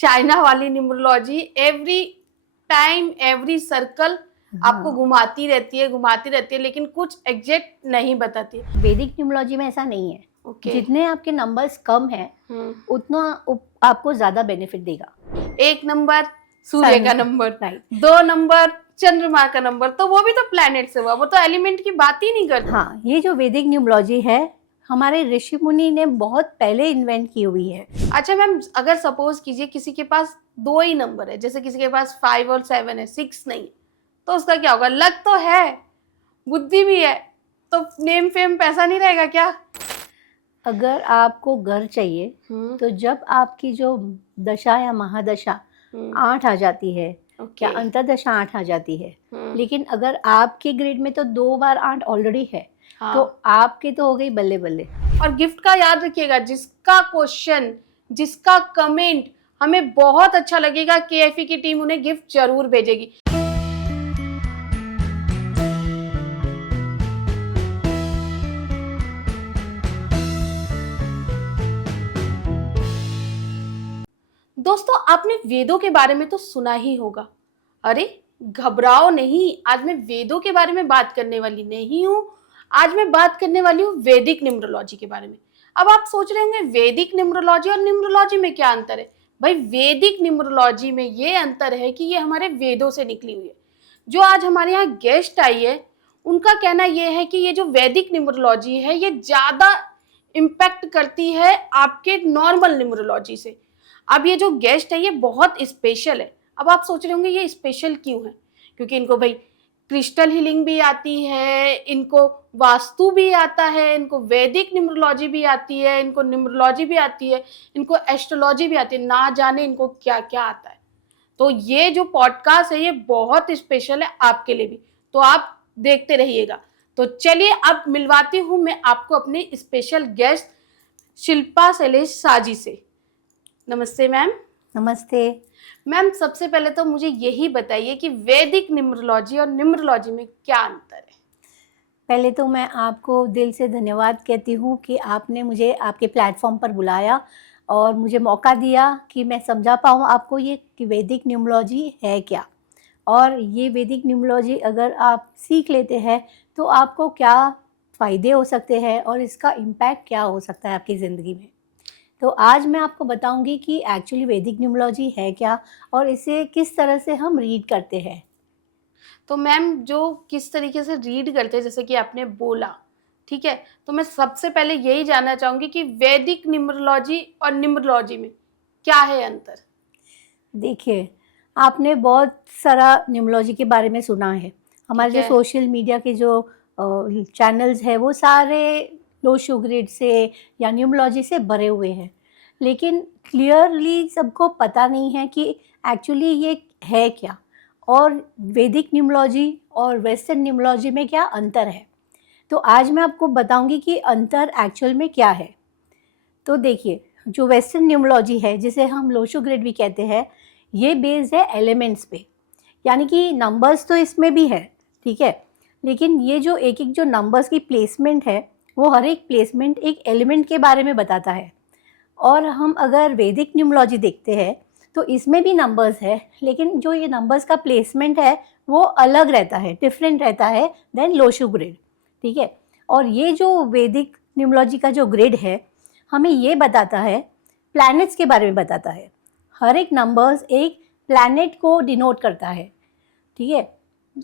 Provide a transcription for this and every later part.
China वाली numerology every time every circle आपको घुमाती रहती है लेकिन कुछ एग्जैक्ट नहीं बताती। वैदिक न्यूमरोलॉजी में ऐसा नहीं है। ओके। जितने आपके नंबर्स कम है उतना आपको ज्यादा बेनिफिट देगा। 1 नंबर सूर्य का नंबर, राइट। 2 नंबर चंद्रमा का नंबर, तो वो भी तो प्लैनेट से हुआ, वो तो एलिमेंट की बात ही नहीं करता। हाँ, ये जो वैदिक न्यूमरोलॉजी है हमारे ऋषि मुनि ने बहुत पहले इन्वेंट की हुई है। अच्छा मैम, अगर सपोज कीजिए किसी के पास 2 ही नंबर है, जैसे किसी के पास 5 और 7 है, 6 नहीं, तो उसका क्या होगा? लक तो है, बुद्धि भी है, तो नेम फेम पैसा नहीं रहेगा क्या? अगर आपको घर चाहिए तो जब आपकी जो दशा या महादशा 8 आ जाती है या अंतर्दशा 8 आ जाती है, लेकिन अगर आपके ग्रेड में तो 2 बार 8 ऑलरेडी है, तो आपके तो हो गई बल्ले बल्ले। और गिफ्ट का याद रखिएगा, जिसका क्वेश्चन, जिसका कमेंट हमें बहुत अच्छा लगेगा, केएफई की टीम उन्हें गिफ्ट जरूर भेजेगी। दोस्तों, आपने वेदों के बारे में तो सुना ही होगा। अरे घबराओ नहीं, आज मैं वेदों के बारे में बात करने वाली नहीं हूं। आज मैं बात करने वाली हूँ वैदिक न्यूमरोलॉजी के बारे में। अब आप सोच रहे होंगे वैदिक न्यूमरोलॉजी और न्यूमरोलॉजी में क्या अंतर है? भाई, वैदिक न्यूमरोलॉजी में ये अंतर है कि ये हमारे वेदों से निकली हुई है। जो आज हमारे यहाँ गेस्ट आई है, उनका कहना यह है कि ये जो वैदिक न्यूमरोलॉजी है ये ज्यादा इम्पैक्ट करती है आपके नॉर्मल न्यूमरोलॉजी से। अब ये जो गेस्ट है ये बहुत स्पेशल है। अब आप सोच रहे होंगे ये स्पेशल क्यों है? क्योंकि इनको भाई क्रिस्टल हीलिंग भी आती है, इनको वास्तु भी आता है, इनको वैदिक न्यूमरोलॉजी भी आती है, इनको न्यूमरोलॉजी भी आती है, इनको एस्ट्रोलॉजी भी आती है, ना जाने इनको क्या क्या आता है। तो ये जो पॉडकास्ट है ये बहुत स्पेशल है आपके लिए भी, तो आप देखते रहिएगा। तो चलिए अब मिलवाती हूँ मैं आपको अपने स्पेशल गेस्ट शिल्पा शैलेश साजी से। नमस्ते मैम। नमस्ते मैम, सबसे पहले तो मुझे यही बताइए कि वैदिक न्यूमरोलॉजी और न्यूमरोलॉजी में क्या अंतर है? पहले तो मैं आपको दिल से धन्यवाद कहती हूँ कि आपने मुझे आपके प्लेटफॉर्म पर बुलाया और मुझे मौका दिया कि मैं समझा पाऊँ आपको ये कि वैदिक न्यूमरोलॉजी है क्या, और ये वैदिक न्यूमरोलॉजी अगर आप सीख लेते हैं तो आपको क्या फ़ायदे हो सकते हैं और इसका इम्पैक्ट क्या हो सकता है आपकी ज़िंदगी में। तो आज मैं आपको बताऊंगी कि एक्चुअली वैदिक न्यूमरोलॉजी है क्या और इसे किस तरह से हम रीड करते हैं। तो मैम, जो किस तरीके से रीड करते हैं जैसे कि आपने बोला, ठीक है, तो मैं सबसे पहले यही जानना चाहूंगी कि वैदिक न्यूमरोलॉजी और न्यूमरोलॉजी में क्या है अंतर? देखिए, आपने बहुत सारा न्यूमरोलॉजी के बारे में सुना है। हमारे जो सोशल मीडिया के जो चैनल्स है वो सारे लोशो ग्रिड से या न्यूमरोलॉजी से भरे हुए हैं, लेकिन क्लियरली सबको पता नहीं है कि एक्चुअली ये है क्या और वैदिक न्यूमरोलॉजी और वेस्टर्न न्यूमरोलॉजी में क्या अंतर है। तो आज मैं आपको बताऊंगी कि अंतर एक्चुअल में क्या है। तो देखिए, जो वेस्टर्न न्यूमरोलॉजी है जिसे हम लोशो ग्रिड भी कहते हैं, ये बेस्ड है एलिमेंट्स पे, यानी कि नंबर्स तो इसमें भी है, ठीक है, लेकिन ये जो एक एक जो नंबर्स की प्लेसमेंट है वो हर एक प्लेसमेंट एक एलिमेंट के बारे में बताता है। और हम अगर वैदिक न्यूमरोलॉजी देखते हैं तो इसमें भी नंबर्स है, लेकिन जो ये नंबर्स का प्लेसमेंट है वो अलग रहता है, डिफरेंट रहता है देन लोशो ग्रिड, ठीक है। और ये जो वैदिक न्यूमरोलॉजी का जो ग्रिड है हमें ये बताता है, प्लैनेट्स के बारे में बताता है। हर एक नंबर्स एक प्लैनेट को डिनोट करता है, ठीक है।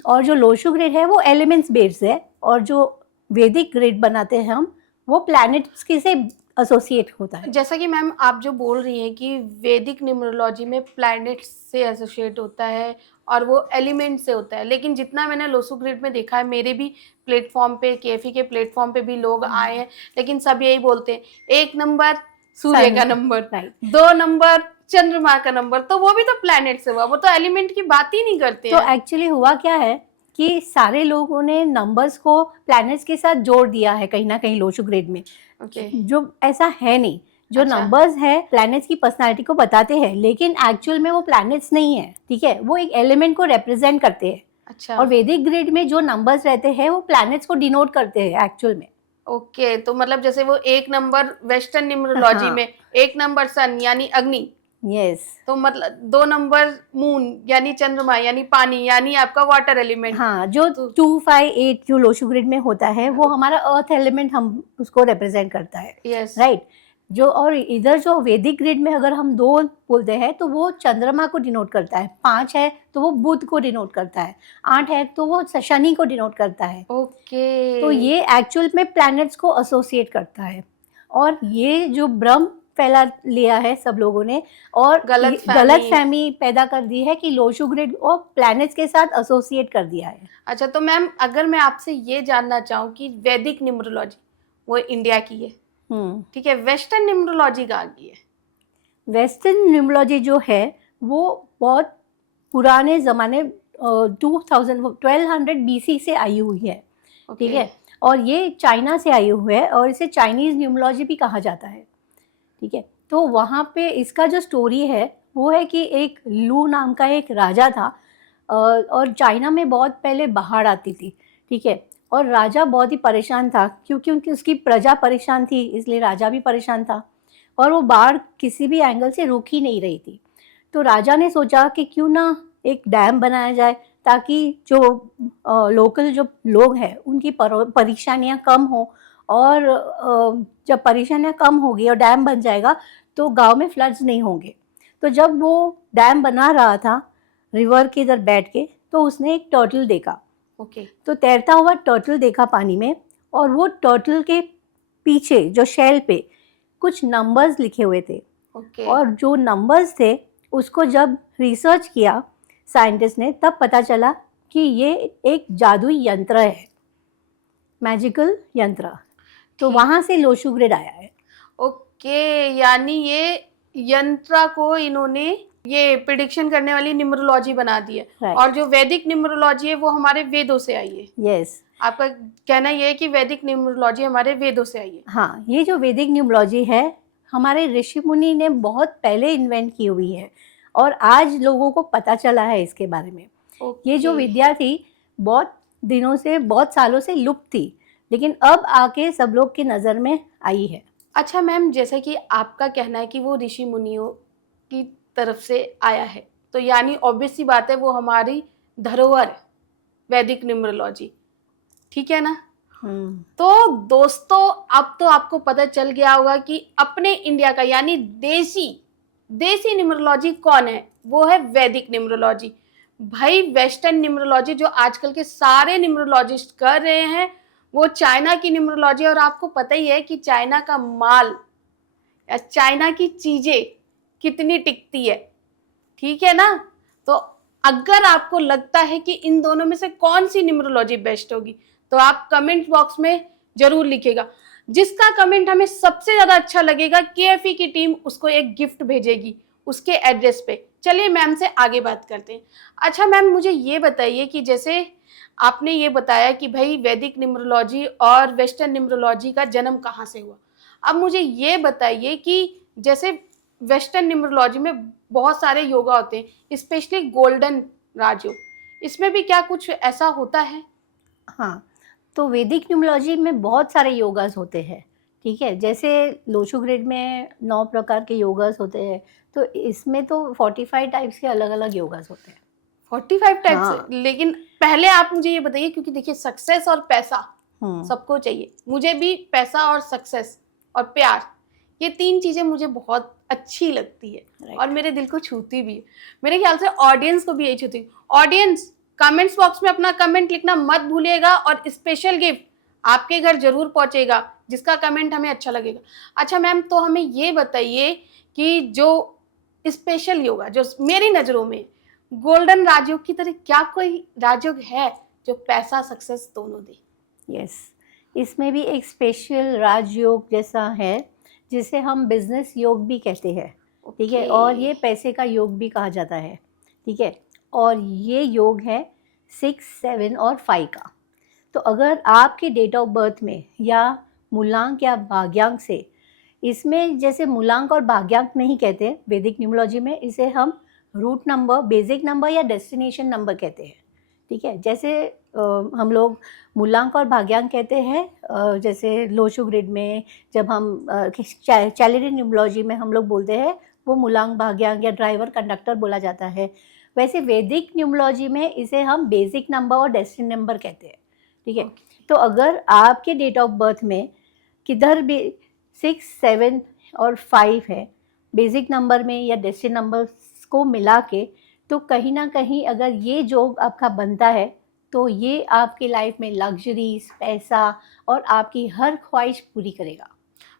और जो लोशो ग्रिड है वो एलिमेंट्स बेस्ड है, और जो वैदिक ग्रिड बनाते हैं हम वो प्लैनेट्स के से एसोसिएट होता है। जैसा कि मैम आप जो बोल रही हैं कि वैदिक न्यूमरोलॉजी में प्लैनेट्स से एसोसिएट होता है और वो एलिमेंट से होता है, लेकिन जितना मैंने लोसो ग्रिड में देखा है, मेरे भी प्लेटफॉर्म पे, केएफई के प्लेटफॉर्म पे भी लोग आए हैं, लेकिन सब यही बोलते हैं 1 नंबर सूर्य का नंबर, 2 नंबर चंद्रमा का नंबर, तो वो भी तो प्लैनेट से हुआ, वो तो एलिमेंट की बात ही नहीं करते हैं। तो एक्चुअली हुआ क्या है कि सारे लोगों ने नंबर्स को प्लैनेट्स के साथ जोड़ दिया है कहीं ना कहीं लोशो ग्रिड में। जो ऐसा है नहीं, जो नंबर्स है प्लैनेट्स की पर्सनालिटी को बताते हैं, लेकिन एक्चुअल में वो प्लैनेट्स नहीं है, ठीक है, वो एक एलिमेंट को रिप्रेजेंट करते हैं। अच्छा। और वैदिक ग्रिड में जो नंबर्स रहते हैं वो प्लैनेट्स को डिनोट करते हैं एक्चुअल में। ओके, तो मतलब जैसे वो 1 नंबर वेस्टर्न न्यूमरोलॉजी में 1 नंबर सन यानी अग्नि, यस। तो मतलब 2 नंबर मून यानी चंद्रमा यानी पानी यानी आपका वाटर एलिमेंट। हाँ, जो तो 258 जो लोशु ग्रिड में होता है वो हमारा अर्थ एलिमेंट हम उसको रिप्रेजेंट करता है, यस। राइट। जो और इधर जो वैदिक ग्रिड में अगर हम 2 बोलते हैं तो वो चंद्रमा को डिनोट करता है, 5 है तो वो बुध को डिनोट करता है, 8 है तो वो शनि को डिनोट करता है। ओके। तो ये एक्चुअल में प्लैनेट्स को एसोसिएट करता है। और ये जो भ्रम फैला लिया है सब लोगों ने और गलतफहमी पैदा कर दी है कि लोशु ग्रिड और प्लैनेट्स के साथ एसोसिएट कर दिया है। अच्छा, तो मैम अगर मैं आपसे ये जानना चाहूँ कि वैदिक न्यूमरोलॉजी वो इंडिया की है, ठीक है, वेस्टर्न न्यूमरोलॉजी कहाँ की है? वेस्टर्न न्यूमरोलॉजी जो है वो बहुत पुराने ज़माने 1200 BC से आई हुई है, ठीक है। और ये चाइना से आई हुई है और इसे चाइनीज़ न्यूमरोलॉजी भी कहा जाता है, ठीक है। तो वहाँ पे इसका जो स्टोरी है वो है कि एक लू नाम का एक राजा था और चाइना में बहुत पहले बाढ़ आती थी, ठीक है। और राजा बहुत ही परेशान था क्योंकि उसकी प्रजा परेशान थी, इसलिए राजा भी परेशान था और वो बाढ़ किसी भी एंगल से रुक ही नहीं रही थी। तो राजा ने सोचा कि क्यों ना एक डैम बनाया जाए ताकि जो लोकल जो लोग हैं उनकी परेशानियाँ कम हो और जब परेशानियाँ कम होगी और डैम बन जाएगा तो गांव में फ्लड्स नहीं होंगे। तो जब वो डैम बना रहा था रिवर के इधर बैठ के तो उसने एक टर्टल देखा। तो तैरता हुआ टर्टल देखा पानी में और वो टर्टल के पीछे जो शेल पे कुछ नंबर्स लिखे हुए थे। और जो नंबर्स थे उसको जब रिसर्च किया साइंटिस्ट ने तब पता चला कि ये एक जादुई यंत्र है, मैजिकल यंत्र। तो वहाँ से लोशु ग्रिड आया है। ओके, यानी ये यंत्र को इन्होंने ये प्रिडिक्शन करने वाली न्यूमरोलॉजी बना दी है। और जो वैदिक न्यूमरोलॉजी है वो हमारे वेदों से आई है। यस। आपका कहना ये है कि वैदिक न्यूमरोलॉजी हमारे वेदों से आई है? हाँ, ये जो वैदिक न्यूमरोलॉजी है हमारे ऋषि मुनि ने बहुत पहले इन्वेंट की हुई है और आज लोगों को पता चला है इसके बारे में। ये जो विद्या थी बहुत दिनों से, बहुत सालों से लुप्त थी, लेकिन अब आके सब लोग की नज़र में आई है। अच्छा मैम, जैसे कि आपका कहना है कि वो ऋषि मुनियों की तरफ से आया है, तो यानी ऑब्वियस सी बात है वो हमारी धरोहर है वैदिक न्यूमरोलॉजी, ठीक है ना? तो दोस्तों अब तो आपको पता चल गया होगा कि अपने इंडिया का यानी देसी न्यूमरोलॉजी कौन है, वो है वैदिक न्यूमरोलॉजी। भाई वेस्टर्न न्यूमरोलॉजी जो आजकल के सारे न्यूमरोलॉजिस्ट कर रहे हैं वो चाइना की न्यूमरोलॉजी। और आपको पता ही है कि चाइना का माल या चाइना की चीजें कितनी टिकती है, ठीक है ना? तो अगर आपको लगता है कि इन दोनों में से कौन सी न्यूमरोलॉजी बेस्ट होगी तो आप कमेंट बॉक्स में जरूर लिखिएगा। जिसका कमेंट हमें सबसे ज्यादा अच्छा लगेगा केएफई की टीम उसको एक गिफ्ट भेजेगी उसके एड्रेस पे। चलिए मैम से आगे बात करते हैं। अच्छा मैम, मुझे ये बताइए कि जैसे आपने ये बताया कि भाई वैदिक न्यूमरोलॉजी और वेस्टर्न न्यूमरोलॉजी का जन्म कहाँ से हुआ। अब मुझे ये बताइए कि जैसे वेस्टर्न न्यूमरोलॉजी में बहुत सारे योगा होते हैं, स्पेशली गोल्डन राजयोग, इसमें भी क्या कुछ ऐसा होता है? हाँ, तो वैदिक न्यूमरोलॉजी में बहुत सारे योगास होते हैं, ठीक है। जैसे लोशु ग्रिड में 9 प्रकार के योगास होते हैं, तो इसमें तो 45 टाइप्स के अलग अलग योगास होते हैं। 45 टाइप्स? हाँ। लेकिन पहले आप मुझे ये बताइए, क्योंकि देखिए सक्सेस और पैसा सबको चाहिए, मुझे भी पैसा और सक्सेस और प्यार, ये 3 चीजें मुझे बहुत अच्छी लगती है और मेरे दिल को छूती भी है। मेरे ख्याल से ऑडियंस को भी यही छूती है। ऑडियंस कमेंट्स बॉक्स में अपना कमेंट लिखना मत भूलिएगा और स्पेशल गिफ्ट आपके घर जरूर पहुंचेगा जिसका कमेंट हमें अच्छा लगेगा। अच्छा मैम, तो हमें ये बताइए कि जो स्पेशल योगा जो मेरी नजरों में गोल्डन राजयोग की तरह क्या कोई राजयोग है जो पैसा सक्सेस दोनों दे? यस, इसमें भी एक स्पेशल राजयोग जैसा है जिसे हम बिजनेस योग भी कहते हैं, ठीक है। और ये पैसे का योग भी कहा जाता है, ठीक है। और ये योग है 6, 7 और 5 का। तो अगर आपके डेट ऑफ बर्थ में या मूलांक या भाग्यांक से, इसमें जैसे मूलांक और भाग्यांक नहीं कहते वैदिक न्यूमरोलॉजी में, इसे हम रूट नंबर, बेसिक नंबर या डेस्टिनेशन नंबर कहते हैं, ठीक है। जैसे हम लोग मूलांक और भाग्यांक कहते हैं, जैसे लोशु ग्रिड में जब हम चैलेंज न्यूमरोलॉजी में हम लोग बोलते हैं वो मूलांक भाग्यांक या ड्राइवर कंडक्टर बोला जाता है। वैसे वैदिक न्यूमरोलॉजी में इसे हम बेसिक नंबर और डेस्टिनी नंबर कहते हैं, ठीक है। तो अगर आपके डेट ऑफ बर्थ में किधर भी 6, 7 और 5 है बेसिक नंबर में या डेस्टिनी नंबर को मिला के, तो कहीं ना कहीं अगर ये जोग आपका बनता है तो ये आपकी लाइफ में लग्जरीज, पैसा और आपकी हर ख्वाहिश पूरी करेगा।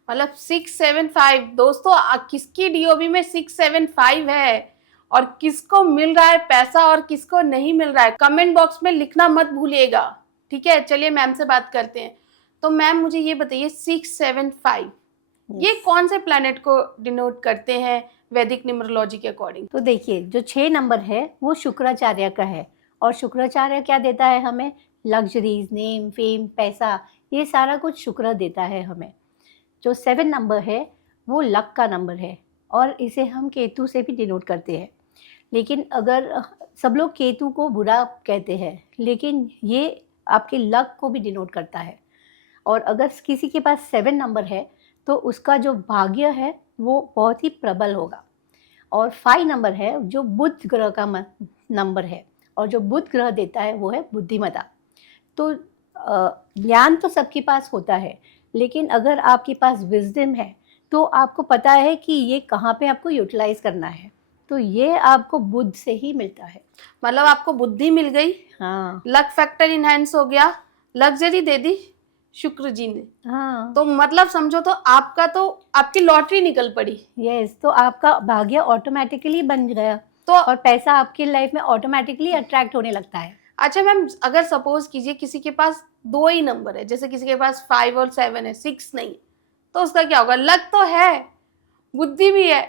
मतलब 675 दोस्तों, किसकी डीओबी में 675 है और किसको मिल रहा है पैसा और किसको नहीं मिल रहा है, कमेंट बॉक्स में लिखना मत भूलिएगा, ठीक है। चलिए मैम से बात करते हैं। तो मैम मुझे ये बताइए 675 ये कौन से प्लैनेट को डिनोट करते हैं वैदिक न्यूमरोलॉजी के अकॉर्डिंग? तो देखिए, जो 6 नंबर है वो शुक्राचार्य का है, और शुक्राचार्य क्या देता है हमें? लग्जरीज, नेम, फेम, पैसा, ये सारा कुछ शुक्र देता है हमें। जो 7 नंबर है वो लक का नंबर है, और इसे हम केतु से भी डिनोट करते हैं। लेकिन अगर सब लोग केतु को बुरा कहते हैं, लेकिन ये आपके लक को भी डिनोट करता है। और अगर किसी के पास 7 नंबर है तो उसका जो भाग्य है वो बहुत ही प्रबल होगा। और 5 नंबर है जो बुध ग्रह का नंबर है, और जो बुध ग्रह देता है वो है बुद्धिमत्ता। तो ज्ञान तो सबके पास होता है, लेकिन अगर आपके पास विजडम है तो आपको पता है कि ये कहाँ पे आपको यूटिलाइज करना है, तो ये आपको बुद्ध से ही मिलता है। मतलब आपको बुद्धि मिल गई, हाँ, लक फैक्टर इनहेंस हो गया, लग्जरी दे दी शुक्र जी ने। हाँ, तो मतलब समझो तो आपकी लॉटरी निकल पड़ी। यस, तो आपका भाग्य ऑटोमेटिकली बन गया, तो और पैसा आपकी लाइफ में ऑटोमेटिकली अट्रैक्ट होने लगता है। अच्छा मैम, अगर सपोज कीजिए किसी के पास 2 ही नंबर है, जैसे किसी के पास 5 और 7 है, 6 नहीं, तो उसका क्या होगा? लक तो है, बुद्धि भी है,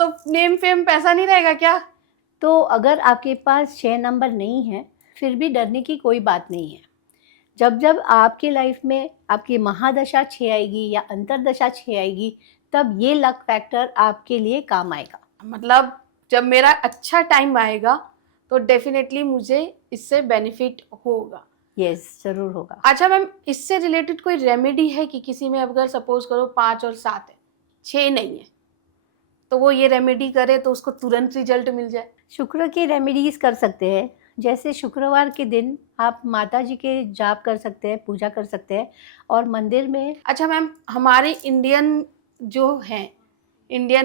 तो नेम फेम पैसा नहीं रहेगा क्या? तो अगर आपके पास 6 नंबर नहीं है फिर भी डरने की कोई बात नहीं है। जब जब आपकी लाइफ में आपकी महादशा 6 आएगी या अंतरदशा 6 आएगी, तब ये लक फैक्टर आपके लिए काम आएगा। मतलब जब मेरा अच्छा टाइम आएगा तो डेफिनेटली मुझे इससे बेनिफिट होगा। यस, जरूर होगा। अच्छा मैम, इससे रिलेटेड कोई रेमेडी है कि किसी में अगर सपोज करो 5 और 7 है, 6 नहीं है, तो वो ये रेमेडी करे तो उसको तुरंत रिजल्ट मिल जाए? शुक्र की रेमेडीज कर सकते हैं, जैसे शुक्रवार के दिन आप माता जी के जाप कर सकते हैं, पूजा कर सकते हैं, और मंदिर में। अच्छा मैम, हमारे इंडियन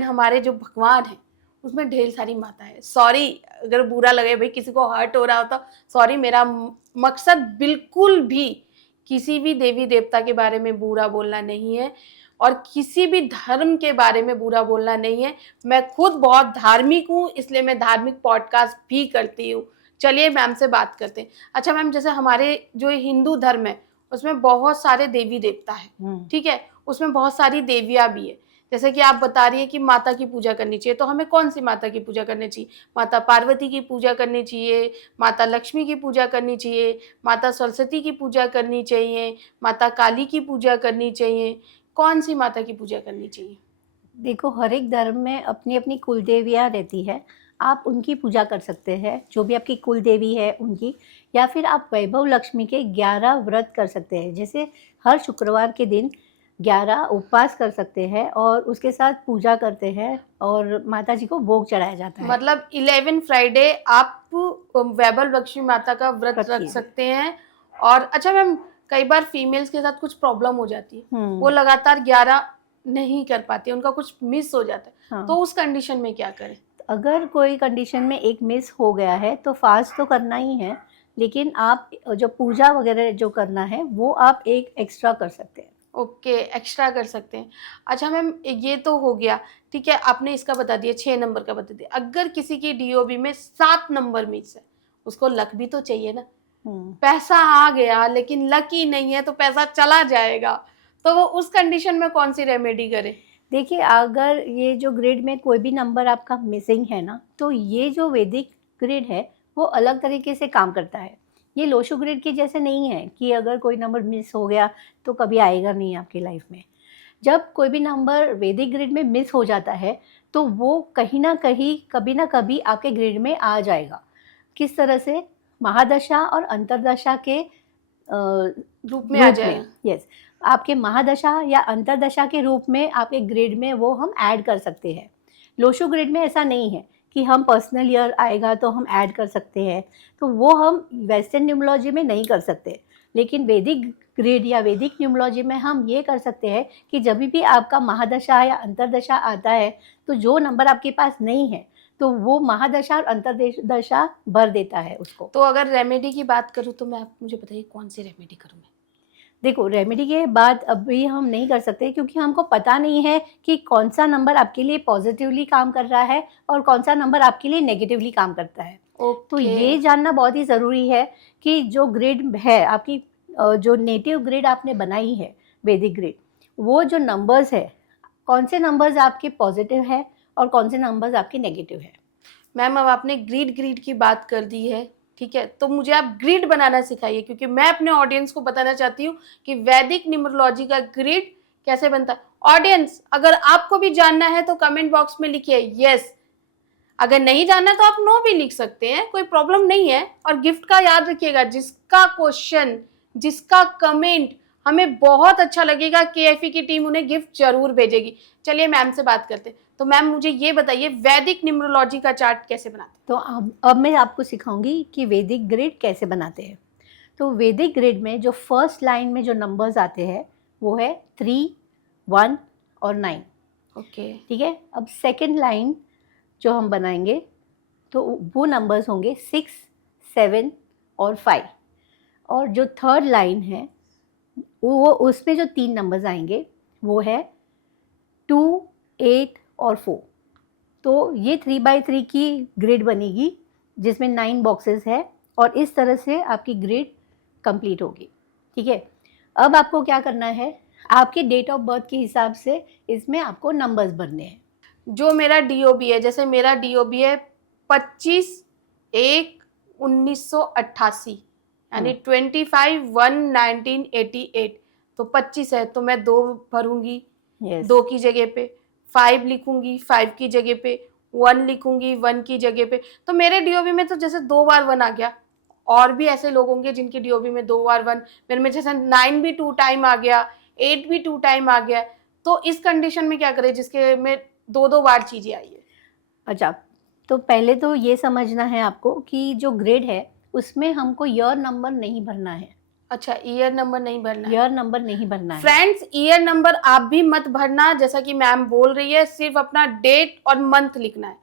हमारे जो भगवान हैं उसमें ढेर सारी माता है। सॉरी अगर बुरा लगे भाई, किसी को हर्ट हो रहा होता, सॉरी। मेरा मकसद बिल्कुल भी किसी भी देवी देवता के बारे में बुरा बोलना नहीं है और किसी भी धर्म के बारे में बुरा बोलना नहीं है। मैं खुद बहुत धार्मिक हूँ, इसलिए मैं धार्मिक पॉडकास्ट भी करती हूँ। चलिए मैम से बात करते हैं। अच्छा मैम, जैसे हमारे जो हिंदू धर्म है उसमें बहुत सारे देवी देवता है, ठीक है, उसमें बहुत सारी देवियाँ भी है। जैसे कि आप बता रही है कि माता की पूजा करनी चाहिए, तो हमें कौन सी माता की पूजा करनी चाहिए? माता पार्वती की पूजा करनी चाहिए, माता लक्ष्मी की पूजा करनी चाहिए, माता सरस्वती की पूजा करनी चाहिए, माता काली की पूजा करनी चाहिए, कौन सी माता की पूजा करनी चाहिए? देखो, हर एक धर्म में अपनी अपनी कुल देवियाँ रहती है, आप उनकी पूजा कर सकते हैं, जो भी आपकी कुल देवी है उनकी। या फिर आप वैभव लक्ष्मी के 11 व्रत कर सकते हैं, जैसे हर शुक्रवार के दिन 11 उपवास कर सकते हैं और उसके साथ पूजा करते हैं, और माता जी को भोग चढ़ाया जाता है। मतलब 11 फ्राइडे आप वैभव लक्ष्मी माता का व्रत रख रखिए। सकते हैं। और अच्छा मैम, कई बार फीमेल्स के साथ कुछ प्रॉब्लम हो जाती है, वो लगातार 11 नहीं कर पाती, उनका कुछ मिस हो जाता है, हाँ। तो उस कंडीशन में क्या करें? अगर कोई कंडीशन में एक मिस हो गया है तो फास्ट तो करना ही है, लेकिन आप जो पूजा वगैरह जो करना है वो आप एक एक्स्ट्रा कर सकते हैं। ओके, एक्स्ट्रा कर सकते हैं। अच्छा मैम, ये तो हो गया, ठीक है, आपने इसका बता दिया, 6 नंबर का बता दिया। अगर किसी की डीओबी में 7 नंबर मिस है, उसको लक भी तो चाहिए ना। पैसा आ गया लेकिन लक ही नहीं है तो पैसा चला जाएगा, तो वो उस कंडीशन में कौन सी रेमेडी करे? देखिए, अगर ये जो ग्रिड में कोई भी नंबर आपका मिसिंग है ना, तो ये जो वैदिक ग्रिड है वो अलग तरीके से काम करता है। ये लोशो ग्रिड के जैसे नहीं है कि अगर कोई नंबर मिस हो गया तो कभी आएगा नहीं आपकी लाइफ में। जब कोई भी नंबर वैदिक ग्रिड में मिस हो जाता है तो वो कहीं ना कहीं कभी ना कभी आपके ग्रिड में आ जाएगा। किस तरह से? महादशा और अंतरदशा के रूप में आ जाएगा। यस, आपके महादशा या अंतरदशा के रूप में आपके ग्रिड में वो हम ऐड कर सकते हैं। लोशो ग्रिड में ऐसा नहीं है कि हम पर्सनल ईयर आएगा तो हम ऐड कर सकते हैं, तो वो हम वेस्टर्न न्यूमरोलॉजी में नहीं कर सकते। लेकिन वैदिक ग्रिड या वैदिक न्यूमरोलॉजी में हम ये कर सकते हैं कि जब भी आपका महादशा या अंतरदशा आता है तो जो नंबर आपके पास नहीं है तो वो महादशा और अंतरदशा भर देता है उसको। तो अगर रेमेडी की बात करूँ तो मैं, आप मुझे बताइए कौन सी रेमेडी करूँ मैं? देखो, रेमेडी के बाद अभी हम नहीं कर सकते क्योंकि हमको पता नहीं है कि कौन सा नंबर आपके लिए पॉजिटिवली काम कर रहा है और कौन सा नंबर आपके लिए नेगेटिवली काम करता है। तो ये जानना बहुत ही ज़रूरी है कि जो ग्रिड है आपकी, जो नेटिव ग्रिड आपने बनाई है वैदिक ग्रिड, वो जो नंबर्स है, कौन से नंबर्स आपके पॉजिटिव है और कौन से नंबर्स आपके नेगेटिव है। मैम अब आपने ग्रिड की बात कर दी है, ठीक है, तो मुझे आप ग्रिड बनाना सिखाइए, क्योंकि मैं अपने ऑडियंस को बताना चाहती हूँ कि वैदिक न्यूमरोलॉजी का ग्रिड कैसे बनता है। ऑडियंस, अगर आपको भी जानना है तो कमेंट बॉक्स में लिखिए यस, अगर नहीं जानना तो आप नो भी लिख सकते हैं, कोई प्रॉब्लम नहीं है। और गिफ्ट का याद रखिएगा, जिसका क्वेश्चन, जिसका कमेंट हमें बहुत अच्छा लगेगा, केएफई की टीम उन्हें गिफ्ट जरूर भेजेगी। चलिए मैम से बात करते हैं। तो मैम मुझे ये बताइए, वैदिक न्यूमरोलॉजी का चार्ट कैसे बनाते हैं? तो अब मैं आपको सिखाऊंगी कि वैदिक ग्रिड कैसे बनाते हैं। तो वैदिक ग्रिड में जो फर्स्ट लाइन में जो नंबर्स आते हैं वो है 3, 1 और 9। ओके, ठीक है। अब सेकंड लाइन जो हम बनाएंगे तो वो नंबर्स होंगे 6, 7 और 5। और जो थर्ड लाइन है वो उसमें जो 3 नंबर्स आएंगे वो है 2, 8 और 4। तो ये 3x3 की ग्रिड बनेगी जिसमें 9 बॉक्सेस है और इस तरह से आपकी ग्रिड कंप्लीट होगी। ठीक है। अब आपको क्या करना है, आपके डेट ऑफ बर्थ के हिसाब से इसमें आपको नंबर्स भरने हैं। जो मेरा डीओबी है, जैसे मेरा डीओबी है 25/1/1988, यानी 25/1/1988, तो 25 है तो मैं 2 भरूंगी, 2 की जगह पे 5 लिखूंगी, 5 की जगह पे 1 लिखूंगी, 1 की जगह पे। तो मेरे डीओबी में तो जैसे 2 बार 1 आ गया, और भी ऐसे लोग होंगे जिनके डीओबी में 2 बार 1, मेरे में जैसे 9 भी 2 टाइम आ गया, 8 भी 2 टाइम आ गया। तो इस कंडीशन में क्या करें जिसके में 2-2 बार चीजें आई है? अच्छा, तो पहले तो ये समझना है आपको कि जो ग्रिड है उसमें हमको ईयर नंबर नहीं भरना है। अच्छा, ईयर नंबर नहीं भरना है? ईयर नंबर नहीं भरना है फ्रेंड्स, ईयर नंबर आप भी मत भरना, जैसा कि मैम बोल रही है, सिर्फ अपना डेट और मंथ लिखना है।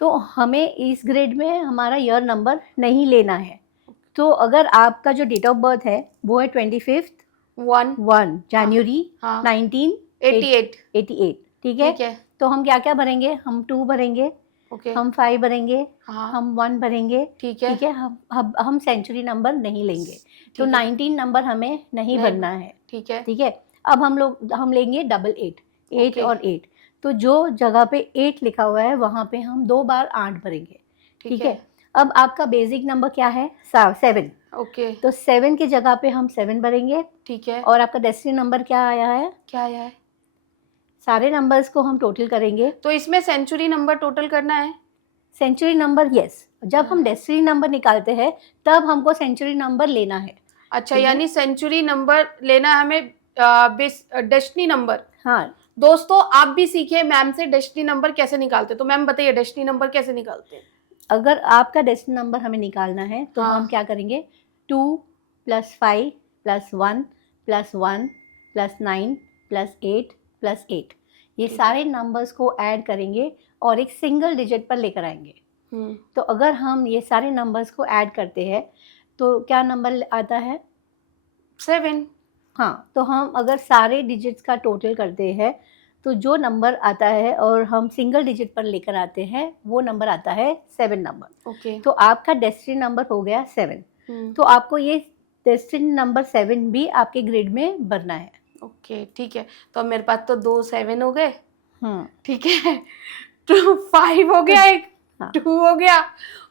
तो हमें इस ग्रिड में हमारा ईयर नंबर नहीं लेना है। तो अगर आपका जो डेट ऑफ बर्थ है वो है 25 जनवरी 1988। ठीक है। तो हम क्या क्या भरेंगे, हम 2 भरेंगे, हम 5 भरेंगे, हम 1 भरेंगे। ठीक है। हम सेंचुरी नंबर नहीं लेंगे, तो 19 नंबर हमें नहीं भरना है। ठीक है। अब हम लेंगे 8 और 8। तो जो जगह पे 8 लिखा हुआ है वहाँ पे हम 2 बार 8 भरेंगे। ठीक है। अब आपका बेसिक नंबर क्या है, 7। ओके, तो 7 की जगह पे हम 7 भरेंगे। ठीक है। और आपका डेस्टिनी नंबर क्या आया है? क्या आया है? सारे नंबर्स को हम टोटल करेंगे। तो इसमें सेंचुरी नंबर टोटल करना है? Century number, yes. जब हम डेस्टिनी नंबर निकालते हैं तब हमको सेंचुरी नंबर लेना है। अच्छा, यानी सेंचुरी नंबर लेना है हमें, डेस्टिनी नंबर। हाँ दोस्तों, आप भी सीखिए मैम से डेस्टिनी नंबर कैसे निकालते हैं। तो मैम बताइए डेस्टिनी नंबर कैसे निकालते हैं? अगर आपका डेस्टिनी नंबर हमें निकालना है तो हम क्या करेंगे, 2 + 5 + 1 + 1 + 9 + 8 + 8, ये सारे नंबर्स को ऐड करेंगे और एक सिंगल डिजिट पर लेकर आएंगे। तो अगर हम ये सारे नंबर्स को ऐड करते हैं तो क्या नंबर आता है? 7। हाँ, तो हम अगर सारे डिजिट्स का टोटल करते हैं तो जो नंबर आता है और हम सिंगल डिजिट पर लेकर आते हैं वो नंबर आता है 7 नंबर। ओके, तो आपका डेस्टिनी नंबर हो गया 7। तो आपको ये डेस्टिनी नंबर 7 भी आपके ग्रिड में भरना है। ओके, ठीक है। तो मेरे पास तो 2 7 हो गए, ठीक है, 2 5 हो गया, एक 2 हो गया,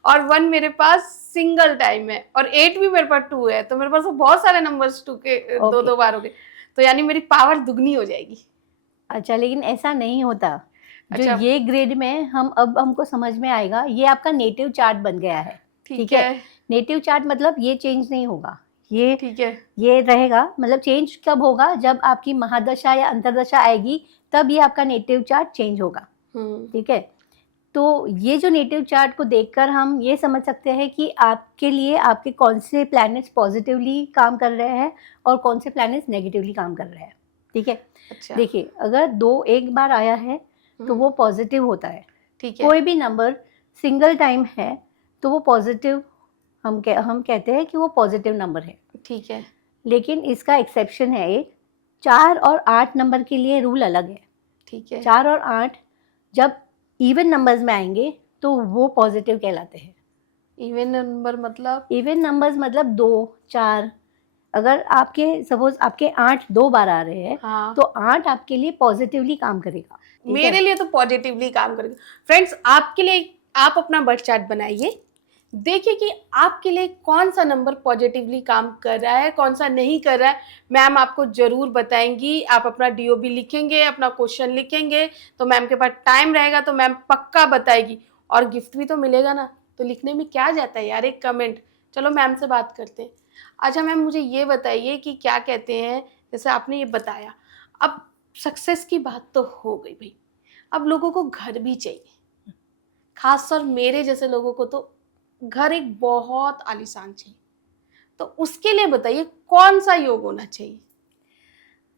और 1 मेरे पास सिंगल टाइम है, और 8 भी मेरे पास 2 है। तो मेरे पास तो बहुत सारे नंबर्स 2 के 2-2 बार हो गए, तो यानी मेरी पावर दुगनी हो जाएगी। अच्छा, लेकिन ऐसा नहीं होता। जो अच्छा, ये ग्रिड में हमको समझ में आएगा, ये आपका नेटिव चार्ट बन गया है। ठीक है। नेटिव चार्ट मतलब ये चेंज नहीं होगा, ये ठीक है, ये रहेगा। मतलब चेंज कब होगा, जब आपकी महादशा या अंतरदशा आएगी तब ये आपका नेटिव चार्ट चेंज होगा। ठीक है। तो ये जो नेटिव चार्ट को देखकर हम ये समझ सकते हैं कि आपके लिए आपके कौन से प्लैनेट्स पॉजिटिवली काम कर रहे हैं और कौन से प्लैनेट्स नेगेटिवली काम कर रहे हैं। ठीक है, अच्छा। देखिए अगर 2 एक बार आया है तो वो पॉजिटिव होता है। ठीक है। कोई भी नंबर सिंगल टाइम है तो वो पॉजिटिव, हम कहते हैं कि वो पॉजिटिव नंबर है। ठीक है। लेकिन इसका एक्सेप्शन है एक, 4 और 8 नंबर के लिए रूल अलग है। ठीक है। 4 और 8 जब इवन नंबर्स में आएंगे तो वो पॉजिटिव कहलाते हैं। इवन नंबर मतलब? इवन नंबर्स मतलब 2, 4, अगर आपके सपोज आपके 8 2 बार आ रहे हैं, हाँ, तो 8 आपके लिए पॉजिटिवली काम करेगा। ठीक मेरे है? लिए तो पॉजिटिवली काम करेगा। फ्रेंड्स, आपके लिए आप अपना बर्थ चार्ट बनाइए, देखिए कि आपके लिए कौन सा नंबर पॉजिटिवली काम कर रहा है, कौन सा नहीं कर रहा है। मैम आपको ज़रूर बताएंगी। आप अपना डीओबी लिखेंगे, अपना क्वेश्चन लिखेंगे, तो मैम के पास टाइम रहेगा तो मैम पक्का बताएगी। और गिफ्ट भी तो मिलेगा ना, तो लिखने में क्या जाता है यार, एक कमेंट। चलो मैम से बात करते हैं। अच्छा मैम, मुझे ये बताइए कि क्या कहते हैं, जैसे आपने ये बताया, अब सक्सेस की बात तो हो गई भाई, अब लोगों को घर भी चाहिए, खासकर मेरे जैसे लोगों को तो घर एक बहुत आलीशान चाहिए। तो उसके लिए बताइए कौन सा योग होना चाहिए?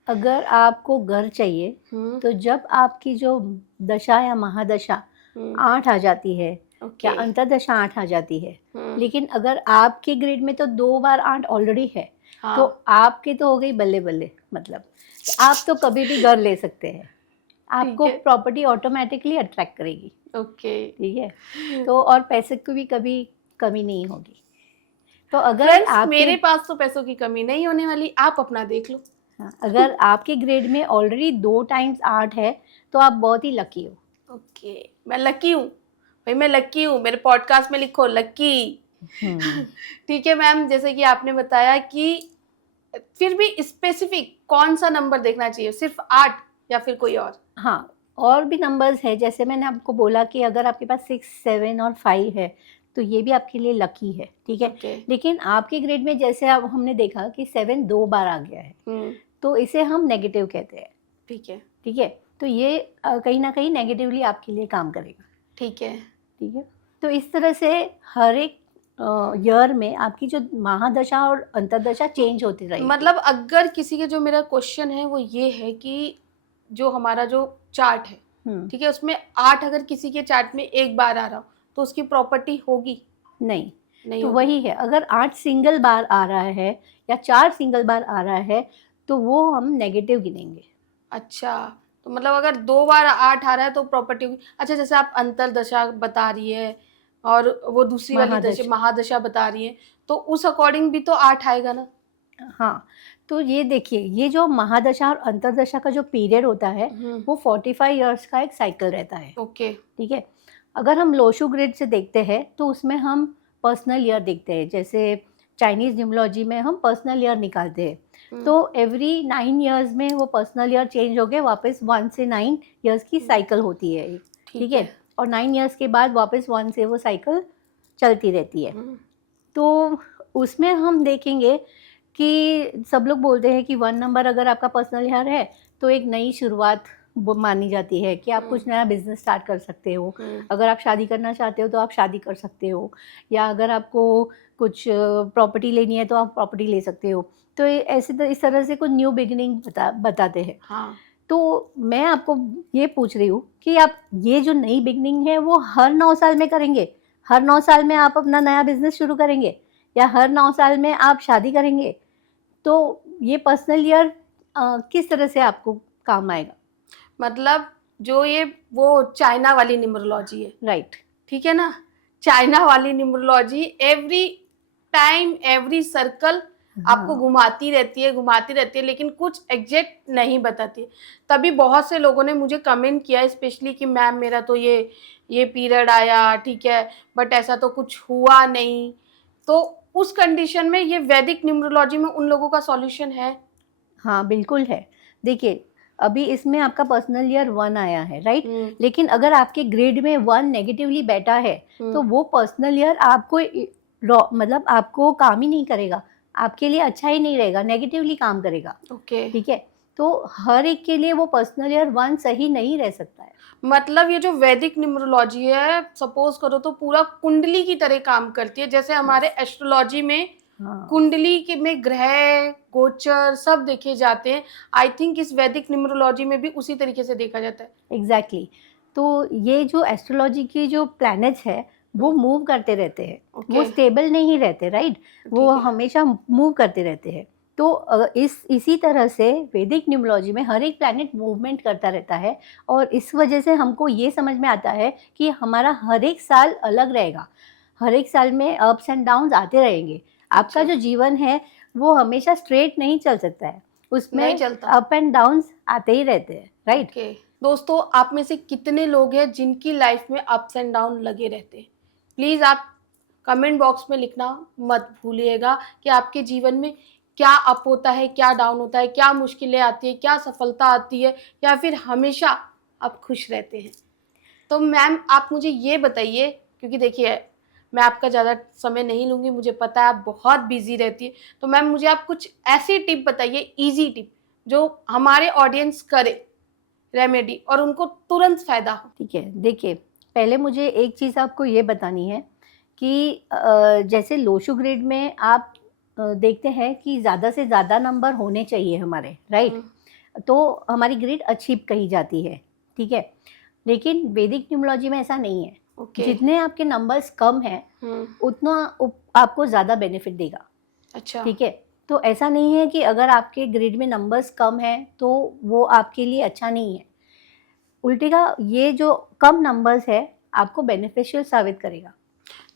अगर आपको घर चाहिए तो जब आपकी जो दशा या महादशा 8 आ जाती है या ओके। अंतर्दशा 8 आ जाती है, लेकिन अगर आपके ग्रेड में तो 2 बार 8 ऑलरेडी है, हाँ। तो आपके तो हो गई बल्ले बल्ले, मतलब आप तो कभी भी घर ले सकते हैं। आपको है। प्रॉपर्टी ऑटोमेटिकली अट्रैक्ट करेगी। ओके। ठीक है, तो और पैसे की भी कभी कमी नहीं होगी। तो अगर फ्रेंड्स, आपके मेरे पास तो पैसों की कमी नहीं होने वाली, आप अपना देख लो। हाँ, अगर आपके ग्रेड में ऑलरेडी 2 टाइम्स 8 है तो आप बहुत ही लकी हो। ओके, मैं लकी हूँ भाई, मैं लकी हूँ। मेरे पॉडकास्ट में लिखो लकी। ठीक है मैम, जैसे कि आपने बताया कि फिर भी स्पेसिफिक कौन सा नंबर देखना चाहिए, सिर्फ 8 या फिर कोई और? हाँ, और भी नंबर्स है, जैसे मैंने आपको बोला कि अगर आपके पास 6, 7 और 5 है तो ये भी आपके लिए लकी है। ठीक है, ओके। लेकिन आपके ग्रेड में जैसे अब हमने देखा कि 7 2 बार आ गया है, तो इसे हम नेगेटिव कहते हैं। ठीक है। ठीक है, तो ये कहीं ना कहीं नेगेटिवली आपके लिए काम करेगा। ठीक है। ठीक है, तो इस तरह से हर एक ईयर में आपकी जो महादशा और अंतर्दशा चेंज होती रहेगी। मतलब अगर किसी के, जो मेरा क्वेश्चन है वो ये है कि जो हमारा जो चार्ट है, ठीक है, उसमें 8 अगर किसी के चार्ट में एक बार आ रहा हो तो उसकी प्रॉपर्टी होगी? नहीं नहीं तो होगी। वही है, अगर 8 सिंगल बार आ रहा है या 4 सिंगल बार आ रहा है तो वो हम नेगेटिव गिनेंगे। अच्छा, तो मतलब अगर 2 बार 8 आ रहा है तो प्रॉपर्टी होगी। अच्छा, जैसे आप अंतरदशा बता रही है और वो दूसरी वाली दशा महादशा बता रही है, तो उस अकॉर्डिंग भी तो 8 आएगा ना? हाँ, तो ये देखिए, ये जो महादशा और अंतर्दशा का जो पीरियड होता है वो 45 इयर्स का एक साइकिल रहता है। ओके। ठीक है, अगर हम लोशु ग्रिड से देखते हैं तो उसमें हम पर्सनल ईयर देखते हैं, जैसे चाइनीज न्यूमरोलॉजी में हम पर्सनल ईयर निकालते हैं। तो एवरी 9 इयर्स में वो पर्सनल ईयर चेंज हो गए, वापस 1 से 9 इयर्स की साइकिल होती है। ठीक है, और 9 इयर्स के बाद वापस 1 से वो साइकिल चलती रहती है। तो उसमें हम देखेंगे कि सब लोग बोलते हैं कि 1 नंबर अगर आपका पर्सनल ईयर है तो एक नई शुरुआत वो मानी जाती है कि आप कुछ नया बिजनेस स्टार्ट कर सकते हो। अगर आप शादी करना चाहते हो तो आप शादी कर सकते हो, या अगर आपको कुछ प्रॉपर्टी लेनी है तो आप प्रॉपर्टी ले सकते हो। तो ऐसे इस तरह से कुछ न्यू बिगिनिंग बताते हैं। हाँ। तो मैं आपको ये पूछ रही हूँ कि आप ये जो नई बिगिनिंग है वो हर 9 साल में करेंगे? हर 9 साल में आप अपना नया बिजनेस शुरू करेंगे, या हर 9 साल में आप शादी करेंगे? तो ये पर्सनल ईयर किस तरह से आपको काम आएगा? मतलब जो ये वो चाइना वाली न्यूमरोलॉजी है, राइट। ठीक है ना, चाइना वाली numerology every time every circle आपको घुमाती रहती है, लेकिन कुछ एग्जैक्ट नहीं बताती। तभी बहुत से लोगों ने मुझे कमेंट किया स्पेशली कि मैम मेरा तो ये पीरियड आया, ठीक है, बट ऐसा तो कुछ हुआ नहीं। तो उस कंडीशन में ये वैदिक न्यूमरोलॉजी में उन लोगों का सॉल्यूशन है? हाँ बिल्कुल है। देखिए, अभी इसमें आपका पर्सनल ईयर 1 आया है, राइट? लेकिन अगर आपके ग्रेड में 1 नेगेटिवली बैठा है तो वो पर्सनल ईयर आपको मतलब आपको काम ही नहीं करेगा, आपके लिए अच्छा ही नहीं रहेगा, नेगेटिवली काम करेगा। ओके। ठीक है, तो हर एक के लिए वो पर्सनल ईयर 1 सही नहीं रह सकता है। मतलब ये जो वैदिक न्यूमरोलॉजी है, सपोज करो तो पूरा कुंडली की तरह काम करती है, जैसे हमारे Yes. एस्ट्रोलॉजी में हाँ, कुंडली के में ग्रह गोचर सब देखे जाते हैं। आई थिंक इस वैदिक न्यूमरोलॉजी में भी उसी तरीके से देखा जाता है। एग्जैक्टली तो ये जो एस्ट्रोलॉजी की जो प्लैनेट्स है वो मूव करते रहते हैं, वो ओके, स्टेबल नहीं रहते, राइट? वो ठीक है। हमेशा मूव करते रहते हैं। तो इसी तरह से वैदिक न्यूमरोलॉजी में हर एक प्लैनेट मूवमेंट करता रहता है, और इस वजह से हमको ये समझ में आता है कि हमारा हर एक साल अलग रहेगा, हर एक साल में अप्स एंड डाउन्स आते रहेंगे। आपका अच्छा, जो जीवन है वो हमेशा स्ट्रेट नहीं चल सकता है, नहीं उसमें चलता। अप एंड डाउन्स आते ही रहते हैं, राइट? ओके, दोस्तों आप में से कितने लोग हैं जिनकी लाइफ में अप्स एंड डाउन लगे रहते हैं? प्लीज़ आप कमेंट बॉक्स में लिखना मत भूलिएगा कि आपके जीवन में क्या अप होता है, क्या डाउन होता है, क्या मुश्किलें आती है, क्या सफलता आती है, या फिर हमेशा आप खुश रहते हैं। तो मैम आप मुझे ये बताइए, क्योंकि देखिए मैं आपका ज़्यादा समय नहीं लूँगी, मुझे पता है आप बहुत बिजी रहती है। तो मैम मुझे आप कुछ ऐसी टिप बताइए, इजी टिप, जो हमारे ऑडियंस करे रेमेडी और उनको तुरंत फ़ायदा हो। ठीक है, देखिए, पहले मुझे एक चीज़ आपको ये बतानी है कि जैसे लोशो ग्रिड में आप देखते हैं कि ज़्यादा से ज़्यादा नंबर होने चाहिए हमारे, राइट? हुँ, तो हमारी ग्रिड अच्छी कही जाती है, ठीक है? लेकिन वैदिक न्यूमरोलॉजी में ऐसा नहीं है। ओके। जितने आपके नंबर्स कम हैं, हुँ, उतना आपको ज़्यादा बेनिफिट देगा, अच्छा, ठीक है? तो ऐसा नहीं है कि अगर आपके ग्रिड में नंबर्स कम हैं, तो वो आपके लिए अच्छा नहीं है। उल्टे का ये जो कम नंबर्स है आपको बेनिफिशियल साबित करेगा।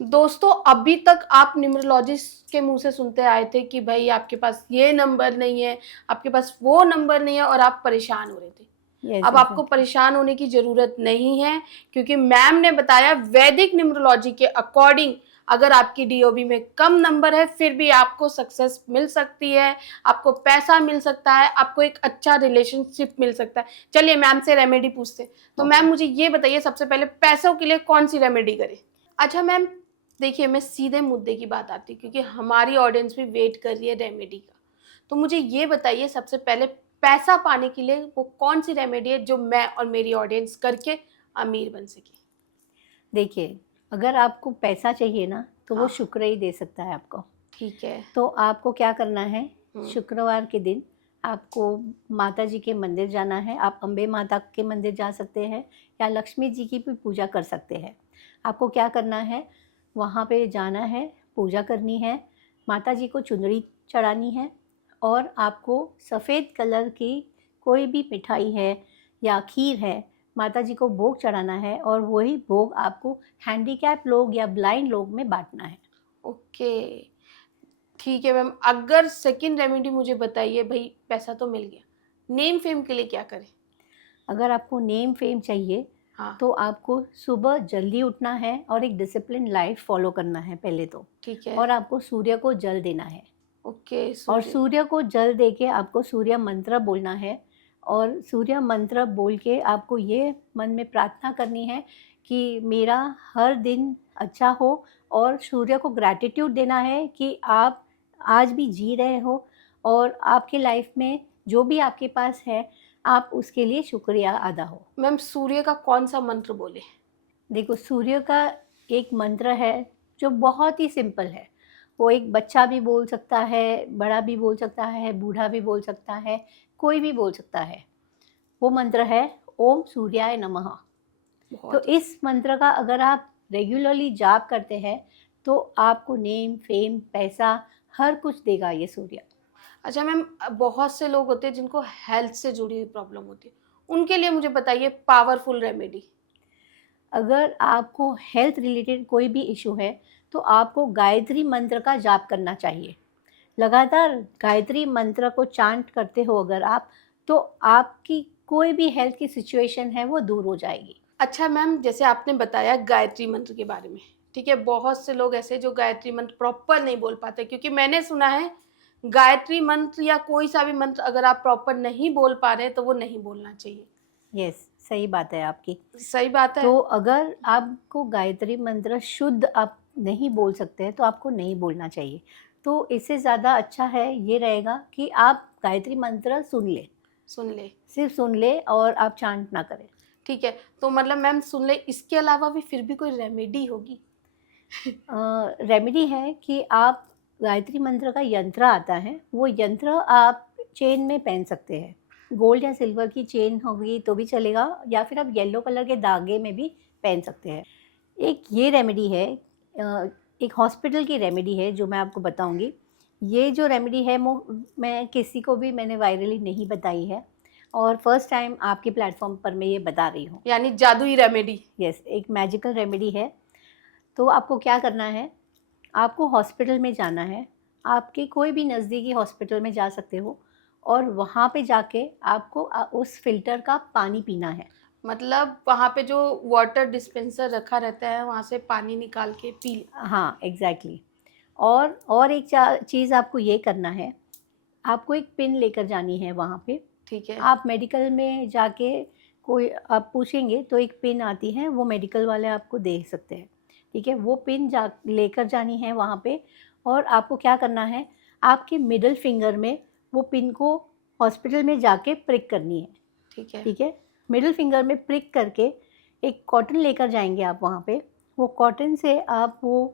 दोस्तों अभी तक आप न्यूमरोलॉजिस्ट के मुँह से सुनते आए थे कि भई आपके पास ये नंबर नहीं है, आपके पास वो नंबर नहीं है और आप परेशान हो रहे थे। यस, अब आपको एग्ज़ैक्टली। परेशान होने की ज़रूरत नहीं है, क्योंकि मैम ने बताया वैदिक न्यूमरोलॉजी के अकॉर्डिंग अगर आपकी डीओबी में कम नंबर है फिर भी आपको सक्सेस मिल सकती है, आपको पैसा मिल सकता है, आपको एक अच्छा रिलेशनशिप मिल सकता है। चलिए मैम से रेमेडी पूछते हैं। तो मैम ओके। मुझे ये बताइए सबसे पहले पैसों के लिए कौन-सी रेमेडी करें? अच्छा मैम, देखिए मैं सीधे मुद्दे की बात आती है क्योंकि हमारी ऑडियंस भी वेट कर रही है रेमेडी का। तो मुझे ये बताइए सबसे पहले पैसा पाने के लिए वो कौन सी रेमेडी है जो मैं और मेरी ऑडियंस करके अमीर बन सके? देखिए, अगर आपको पैसा चाहिए ना, तो वो हाँ, शुक्र ही दे सकता है आपको। ठीक है। तो आपको क्या करना है, हुँ, शुक्रवार के दिन आपको माता जी के मंदिर जाना है। आप अम्बे माता के मंदिर जा सकते हैं या लक्ष्मी जी की भी पूजा कर सकते हैं। आपको क्या करना है, वहाँ पे जाना है, पूजा करनी है, माता जी को चुनरी चढ़ानी है, और आपको सफ़ेद कलर की कोई भी मिठाई है या खीर है, माता जी को भोग चढ़ाना है, और वही भोग आपको हैंडीकैप लोग या ब्लाइंड लोग में बाँटना है। ओके। ठीक है मैम, अगर सेकंड रेमेडी मुझे बताइए, भई पैसा तो मिल गया, नेम फेम के लिए क्या करें? अगर आपको नेम फेम चाहिए, हाँ, तो आपको सुबह जल्दी उठना है और एक डिसिप्लिन लाइफ फॉलो करना है पहले तो, ठीक है। और आपको सूर्य को जल देना है, ओके, और सूर्य। सूर्य को जल दे के आपको सूर्य मंत्र बोलना है, और सूर्य मंत्र बोल के आपको ये मन में प्रार्थना करनी है कि मेरा हर दिन अच्छा हो, और सूर्य को ग्रैटिट्यूड देना है कि आप आज भी जी रहे हो, और आपकी लाइफ में जो भी आपके पास है, आप उसके लिए शुक्रिया अदा हो। मैम सूर्य का कौन-सा मंत्र बोले? देखो, सूर्य का एक मंत्र है जो बहुत ही सिंपल है। वो एक बच्चा भी बोल सकता है, बड़ा भी बोल सकता है, बूढ़ा भी बोल सकता है, कोई भी बोल सकता है। वो मंत्र है ओम सूर्याय नमः। तो बहुत अच्छे। इस मंत्र का अगर आप रेगुलरली जाप करते हैं, तो आपको नेम, फेम, पैसा हर कुछ देगा ये सूर्य। अच्छा मैम, बहुत से लोग होते हैं जिनको हेल्थ से जुड़ी हुई प्रॉब्लम होती है, उनके लिए मुझे बताइए पावरफुल रेमेडी। अगर आपको हेल्थ रिलेटेड कोई भी इशू है, तो आपको गायत्री मंत्र का जाप करना चाहिए। लगातार गायत्री मंत्र को चांट करते हो अगर आप, तो आपकी कोई भी हेल्थ की सिचुएशन है वो दूर हो जाएगी। अच्छा मैम, जैसे आपने बताया गायत्री मंत्र के बारे में, ठीक है, बहुत से लोग ऐसे जो गायत्री मंत्र प्रॉपर नहीं बोल पाते, क्योंकि मैंने सुना है गायत्री मंत्र या कोई सा भी मंत्र अगर आप प्रॉपर नहीं बोल पा रहे तो वो नहीं बोलना चाहिए। यस, सही बात है आपकी। सही बात है। तो अगर आपको गायत्री मंत्र शुद्ध आप नहीं बोल सकते हैं, तो आपको नहीं बोलना चाहिए। तो इससे ज़्यादा अच्छा है ये रहेगा कि आप गायत्री मंत्र सुन लें। सुन ले। सिर्फ सुन ले और आप चांट ना करें। ठीक है, तो मतलब मैम सुन ले, इसके अलावा भी फिर भी कोई रेमेडी होगी? रेमेडी है कि आप गायत्री मंत्र का यंत्र आता है, वो यंत्र आप चेन में पहन सकते हैं। गोल्ड या सिल्वर की चेन होगी तो भी चलेगा, या फिर आप येलो कलर के धागे में भी पहन सकते हैं। एक ये रेमेडी है, एक हॉस्पिटल की रेमेडी है जो मैं आपको बताऊंगी। ये जो रेमेडी है वो मैं किसी को भी मैंने वायरली नहीं बताई है, और फर्स्ट टाइम आपके प्लेटफॉर्म पर मैं ये बता रही हूँ। यानी जादुई रेमेडी। यस, एक मैजिकल रेमेडी है। तो आपको क्या करना है, आपको हॉस्पिटल में जाना है, आपके कोई भी नज़दीकी हॉस्पिटल में जा सकते हो, और वहाँ पे जाके आपको उस फिल्टर का पानी पीना है। मतलब वहाँ पे जो वाटर डिस्पेंसर रखा रहता है वहाँ से पानी निकाल के पी ले। हाँ, एग्जैक्टली। और एक चीज़ आपको ये करना है, आपको एक पिन लेकर जानी है वहाँ पे। ठीक है। आप मेडिकल में जाके कोई आप पूछेंगे तो एक पिन आती है, वो मेडिकल वाले आपको दे सकते हैं। ठीक है, वो पिन लेकर जानी है वहाँ पे, और आपको क्या करना है, आपके मिडिल फिंगर में वो पिन को हॉस्पिटल में जाके प्रिक करनी है। ठीक है। ठीक है, मिडिल फिंगर में प्रिक करके एक कॉटन लेकर जाएंगे आप वहाँ पे। वो कॉटन से आप वो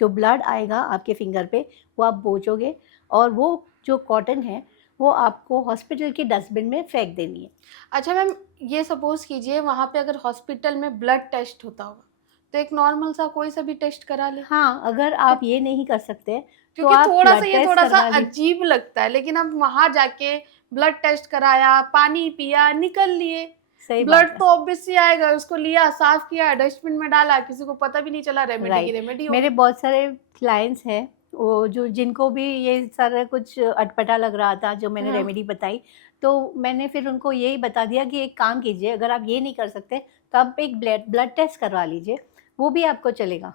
जो ब्लड आएगा आपके फिंगर पे वो आप बोझोगे, और वो जो कॉटन है वो आपको हॉस्पिटल के डस्टबिन में फेंक देनी है। अच्छा मैम, ये सपोज कीजिए वहाँ पे अगर हॉस्पिटल में ब्लड टेस्ट होता होगा तो एक नॉर्मल सा कोई सा भी टेस्ट करा ले। हाँ, अगर आप ये नहीं कर सकते तो क्योंकि आप थोड़ा सा ब्लड ये टेस्ट थोड़ा सा करवा लीजिए। अजीब लगता है, लेकिन अब वहां जाके ब्लड टेस्ट कराया, पानी पिया, निकल लिए। सही ब्लड बात तो ऑब्वियसली आएगा, उसको लिया, साफ किया, डस्टबिन में डाला, किसी को पता भी नहीं चला, है, रेमेडी की रेमेडी हो मेरे गई। बहुत सारे क्लाइंट्स हैं वो जो जिनको भी ये सारा कुछ अटपटा लग रहा था जो मैंने हाँ। रेमेडी बताई, तो मैंने फिर उनको यही बता दिया कि एक काम कीजिए, अगर आप ये नहीं कर सकते तो आप एक ब्लड टेस्ट करवा लीजिए, वो भी आपको चलेगा।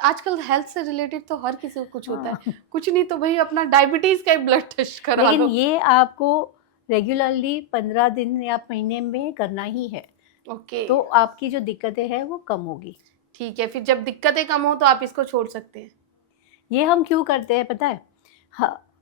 आजकल हेल्थ से रिलेटेड तो हर किसी को कुछ होता है। हाँ। कुछ नहीं तो भाई अपना डायबिटीज का ही ब्लड टेस्ट करा लेकिन लो। ये आपको रेगुलरली 15 दिन या महीने में करना ही है, ओके। तो आपकी जो दिक्कतें हैं वो कम होगी। ठीक है, फिर जब दिक्कतें कम हो तो आप इसको छोड़ सकते हैं। ये हम क्यों करते हैं पता है?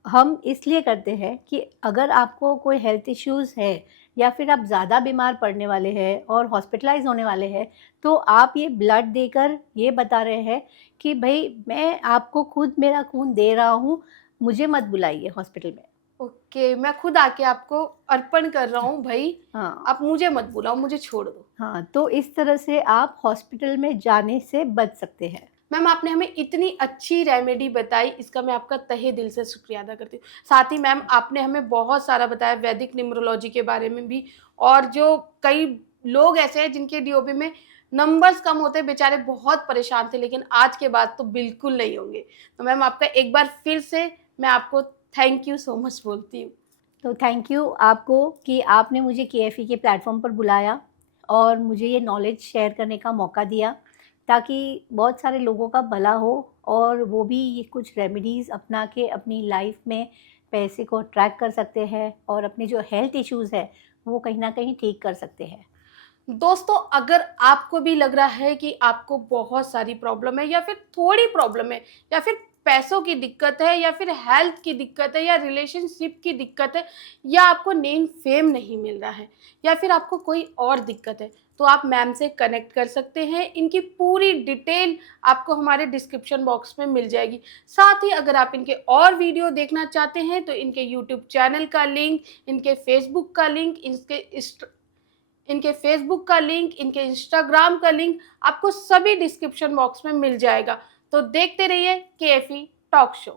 हम इसलिए करते हैं कि अगर आपको कोई हेल्थ इश्यूज़ है, या फिर आप ज़्यादा बीमार पड़ने वाले हैं और हॉस्पिटलाइज होने वाले हैं, तो आप ये ब्लड देकर ये बता रहे हैं कि भाई मैं आपको खुद मेरा खून दे रहा हूँ, मुझे मत बुलाइए हॉस्पिटल में। ओके, मैं खुद आके आपको अर्पण कर रहा हूँ भाई, हाँ, आप मुझे मत बुलाओ, मुझे छोड़ दो। हाँ, तो इस तरह से आप हॉस्पिटल में जाने से बच सकते हैं। मैम आपने हमें इतनी अच्छी रेमेडी बताई, इसका मैं आपका तहे दिल से शुक्रिया अदा करती हूँ। साथ ही मैम आपने हमें बहुत सारा बताया वैदिक न्यूमरोलॉजी के बारे में भी, और जो कई लोग ऐसे हैं जिनके डीओबी में नंबर्स कम होते, बेचारे बहुत परेशान थे, लेकिन आज के बाद तो बिल्कुल नहीं होंगे। तो मैम आपका एक बार फिर से मैं आपको थैंक यू सो मच बोलती हूँ। तो थैंक यू आपको कि आपने मुझे केएफई के प्लेटफॉर्म पर बुलाया और मुझे ये नॉलेज शेयर करने का मौका दिया, ताकि बहुत सारे लोगों का भला हो और वो भी ये कुछ रेमेडीज़ अपना के अपनी लाइफ में पैसे को ट्रैक कर सकते हैं, और अपने जो हेल्थ इश्यूज़ है वो कहीं ना कहीं ठीक कर सकते हैं। दोस्तों, अगर आपको भी लग रहा है कि आपको बहुत सारी प्रॉब्लम है, या फिर थोड़ी प्रॉब्लम है, या फिर पैसों की दिक्कत है, या फिर हेल्थ की दिक्कत है, या रिलेशनशिप की दिक्कत है, या आपको नेम फेम नहीं मिल रहा है, या फिर आपको कोई और दिक्कत है, तो आप मैम से कनेक्ट कर सकते हैं। इनकी पूरी डिटेल आपको हमारे डिस्क्रिप्शन बॉक्स में मिल जाएगी। साथ ही अगर आप इनके और वीडियो देखना चाहते हैं तो इनके यूट्यूब चैनल का लिंक, इनके फेसबुक का लिंक, इनके इंस्टाग्राम का लिंक आपको सभी डिस्क्रिप्शन बॉक्स में मिल जाएगा। तो देखते रहिए केएफई टॉक शो।